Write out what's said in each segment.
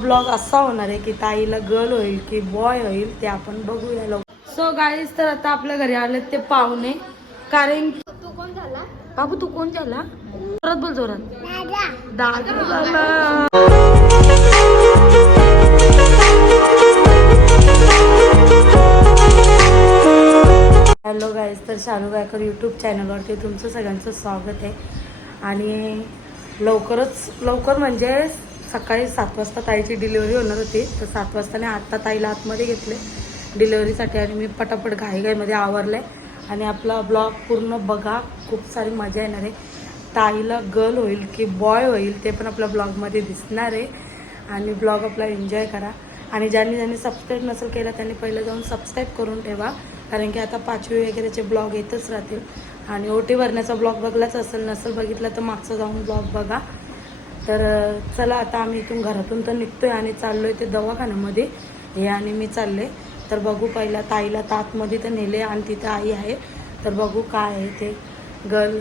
Blog असा होणार आहे की ताईला गर्ल होईल की बॉय होईल ते आपण बघूया लवकर. सो गाईज तर आता आपल्या घरी आले ते पाहुणे. कारण तू कोण झाला? बाबू तू कोण झाला? जोरात बोल जोरात. दादा. झाला हॅलो गाईज तर शालू गायकर यूट्यूब चॅनलवरती तुमचं सगळ्यांचं स्वागत आहे. आणि लवकरच लवकर म्हणजे सकाळी सात वाजता ताईची डिलिव्हरी होणार होती. तर सात वाजताने आत्ता ताईला आतमध्ये घेतले. डिलिव्हरीसाठी आणि मी पटापट घाईघाईमध्ये आवरले. आणि आपला ब्लॉग पूर्ण बघा. खूप सारी मजा येणार आहे. ताईला गर्ल होईल की बॉय होईल ते पण आपल्या ब्लॉगमध्ये दिसणार आहे. आणि ब्लॉग आपला एन्जॉय करा. आणि ज्यांनी ज्यांनी सबस्क्राईब नसेल केलं त्यांनी पहिलं जाऊन सबस्क्राईब करून ठेवा. कारण की आता पाचवी वगैरेचे ब्लॉग येतच राहतील. आणि ओटी भरण्याचा ब्लॉग बघलाच असेल नसेल बघितला तर मागचा जाऊन ब्लॉग बघा. तर चला आता आम्ही इथून घरातून तर निघतोय आणि चाललोय ते दवाखान्यामध्ये. हे आणि मी चालले. तर बघू पहिला ताईला तातमध्ये तर नेले आणि तिथं आई आहे. तर बघू काय आहे ते. गर्ल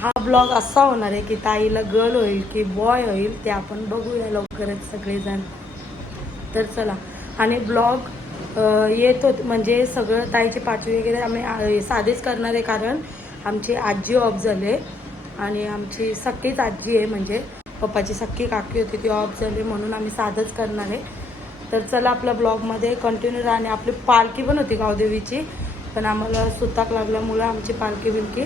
हा ब्लॉग असा होणार आहे की ताईला गर्ल होईल की बॉय होईल ते आपण बघूया लवकरच सगळेजण. तर चला. आणि ब्लॉग येतो म्हणजे सगळं ताईची पाचवी वगैरे आम्ही साधेच करणार आहे कारण आमची आजी ऑफ झाले आणि आमची सगळीच आजी आहे म्हणजे. पप्पाची सख्खी काकी होती ती ऑफ झाली म्हणून आम्ही साधंच करणार आहे. तर चला आपल्या ब्लॉगमध्ये कंटिन्यू राहा आणि आपली पालखी पण होती गावदेवीची पण आम्हाला सुताक लागल्यामुळं आमची पालखी बिलकी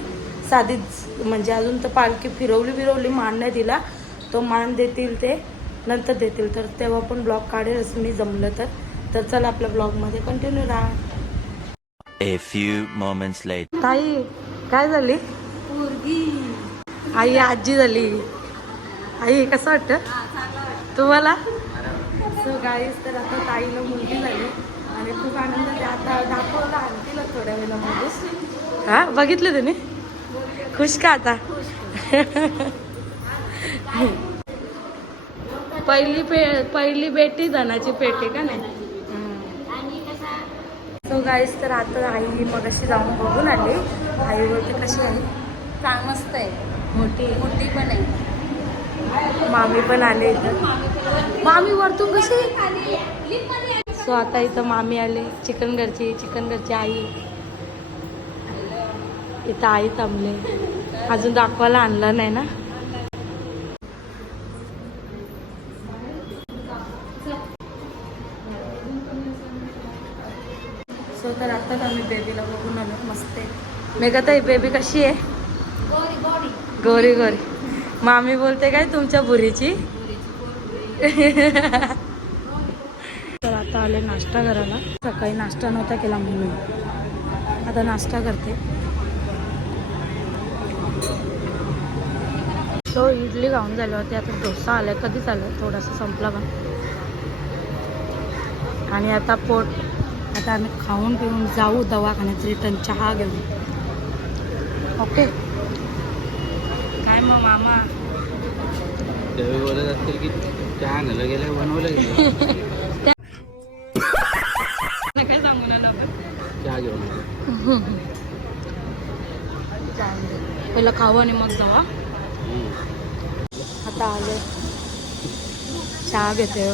साधीच म्हणजे अजून तर पालखी फिरवली फिरवली मान नाही दिला. तो मान देतील ते नंतर देतील. तर तेव्हा पण ब्लॉग काढेलच मी जमलं तर. तर चला आपल्या ब्लॉगमध्ये कंटिन्यू राहा. A few moments later. ताई काय झाली? आई आजी झाली. आई कसं वाटतं? तुम्हाला? सो गाईस तर आता ताईला मुलगी झाली आणि खूप आनंद आहे. आता दाखवलं आणतील थोड्या वेळामध्ये. हा बघितलं तुम्ही? खुश का आता? पहिली पे पहिली बेटी धनाची पेटी का नाही? सो गाईस तर आता आई मग अशी जाऊन बघून आली. आई बोलते कशी आहे? मस्त आहे. मोठी. मोठी पण आहे. मामी पण आले इथं. मामी वरतून कशी? सो आता इथं मामी आले. चिकन घरची चिकन घरची आई. इथं आई थांबले. अजून दाखवायला आणलं नाही ना? सो तर आत्ताच आम्ही बेबीला बघून आलो. मस्त आहे. मेघाताई बेबी कशी आहे? गोरी गोरी. गोरी गोरी. मामी बोलते काय तुमच्या बुरीची? तर आता आले नाश्ता करायला. सकाळी नाश्ता नव्हता केला म्हणून. आता नाश्ता करते. तो इडली खाऊन झाली होती. आता डोसा आलाय. कधीच आलाय. थोडासा संपला पण. आणि आता पोट आता आम्ही खाऊन पिऊन जाऊ दवाखान्यात. रिटर्न चहा घेऊन. ओके. मग मामा. त्यावेळी बोलत असतील की चहा गेलं बनवलं गेलं काय सांगू ना आपण चहा घेऊन आलो. पहिलं खाऊ आणि मग जावा. आता आलो चहा घेते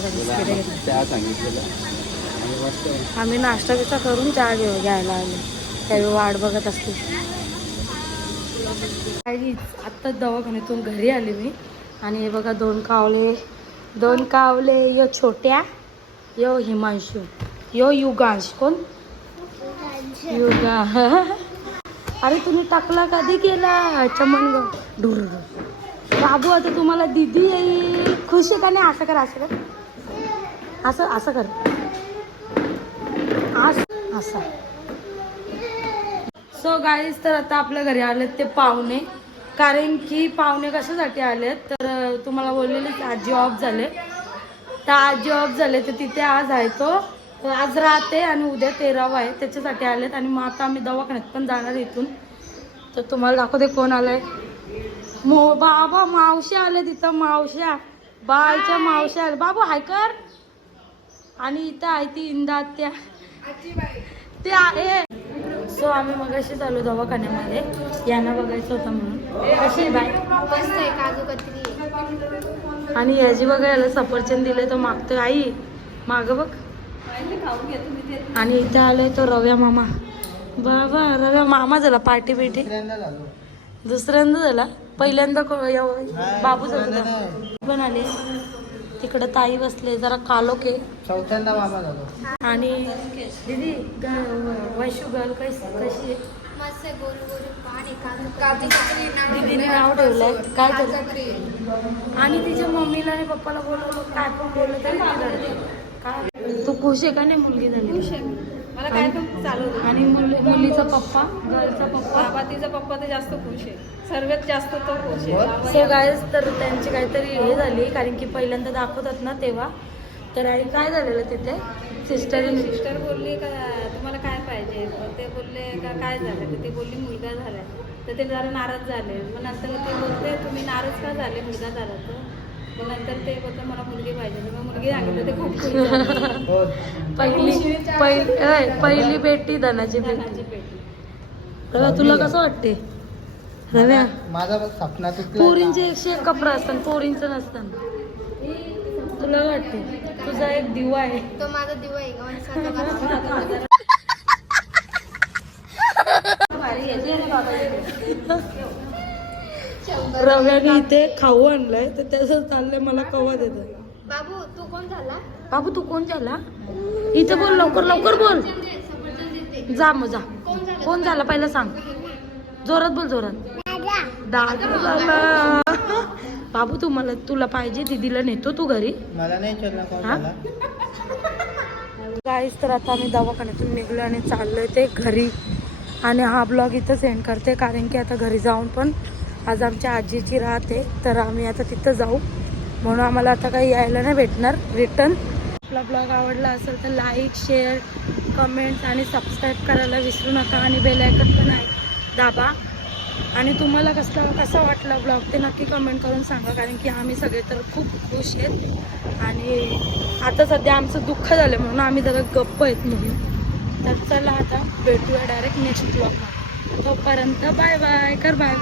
चहा सांगितलेला. आम्ही नाश्ता बिस्टा करून चहा घेऊ घ्यायला आलो त्यावेळी वाट बघत असते आत्ताच दवाखान्यातून घरी आले मी. आणि हे बघा दोन कावले दोन कावले यो छोट्या यो हिमांशू यो युगांश. कोण? युगा अरे तुम्ही टाकला कधी केला? चमन ढुर. बाबू आता तुम्हाला दिदी येईल. खुश आहे का नाही? असं कर असं कर. असं असं कर. असं असं. सो गाईज तर आता आपल्या घरी आलेत ते पाहुणे. कारण की पाहुणे कशासाठी आलेत? तर तुम्हाला बोललेले की आजी ऑफ झाले. तर आजी ऑफ झाले तर तिथे आज आहे तो. आज राहते आणि उद्या तेरावा आहे. त्याच्यासाठी आलेत आणि मग आता आम्ही दवाखान्यात पण जाणार इथून. तर तुम्हाला दाखवते कोण आलंय. मो बाबा मावशी आले तिथं मावश्या. बायच्या मावश्या आल्या. बाबू हाय कर. आणि इथं आहे ती इंदा त्या ते आहे. सो आम्ही मगाशी चालू दवाखान्यामध्ये. यांना बघायचं होतं म्हणून. कशी बाय मस्त आहे काजू कतरी आहे. आणि याची बघायला सफरचंद दिले तो मागतोय. आई माग बघ. आणि इथे आलोय तो रव्या मामा. बाबा रव्या मामा झाला पार्टी बिटी दुसऱ्यांदा झाला. पहिल्यांदा को- एव- बाबू झाला. पण आले. तिकडं ताई बसले जरा कालोके चौथ्यांदा मामा झालो आणि दीदी वैशू गर्ल कशी कशी आहे? मस्त गोल गोल पाणी दीदीने नाव ठेवलंय. काय केलं आणि तिच्या मम्मीला आणि पप्पाला बोलवलं काय पण बोललं तरी. काय? तू खुश आहे का नाही मुलगी झाली? मला काय पण चालू. आणि मुली मुलीचा पप्पा गर्लचा पप्पा. बाबा तिचा पप्पा तर जास्त खुश आहे. सर्वात जास्त तो खुश आहे. सो गायज तर त्यांची काहीतरी हे झाली कारण की पहिल्यांदा दाखवतात ना तेव्हा. तर आई काय झालेलं तिथे? सिस्टर सिस्टर बोलली का तुम्हाला काय पाहिजे? ते बोलले का काय झालं? तर ते बोलली मुलगा झाला तर ते जरा नाराज झाले. मग नंतर ते बोलते तुम्ही नाराज का झाले? मुलगा झाला तर मग नंतर ते बोलते मला मुलगी पाहिजे मग मुलगी सांगितलं ते खूप खुश झाले. पहिली पहिली पहिली बेटी धनाची धनाची बेटी. पेटी रव्या तुला कसं वाटते रव्या? माझा बघ सपना तुटला पोरींचे एकशे एक कपडे असतात पोरींचं नसतात. तुला वाटते तुझा एक दिवा आहे. तो माझा दिवा आहे का? म्हणजे स्वतः रव्याने इथे खाऊ आणलाय तर त्याचं चाललंय मला कवा देत? बाबू तू कोण झाला? बाबू तू कोण झाला? इथे बोल लवकर लवकर बोल. जा मग जा. कोण झाला? कोण झाला? पहिला सांग. जोरात बोल जोरात. दादा. झाला. बाबू तू मला तुला पाहिजे दीदीला नेतो तू घरी. मला नाही गाईस तर आता आम्ही दवाखान्यातून निघलो आणि चाललोय ते घरी. आणि हा ब्लॉग इथं सेंड करते कारण की आता घरी जाऊन पण आज आमच्या आजीची राहते तर आम्ही आता तिथं जाऊ. म्हणून आम्हाला आता काही यायला नाही भेटणार रिटर्न आपला ब्लॉग आवडला असेल तर लाईक शेअर कमेंट आणि सबस्क्राईब करायला विसरू नका आणि बेलायकन पण आहे. दाबा. आणि तुम्हाला कसं कसा वाटला ब्लॉग ते नक्की कमेंट करून सांगा कारण की आम्ही सगळे तर खूप खुश आहेत. आणि आता सध्या आमचं दुःख झालं म्हणून आम्ही जरा गप्प आहेत म्हणून. तर चला आता भेटूया डायरेक्ट नेक्स्ट ब्लॉगमध्ये तोपर्यंत बाय बाय कर बाय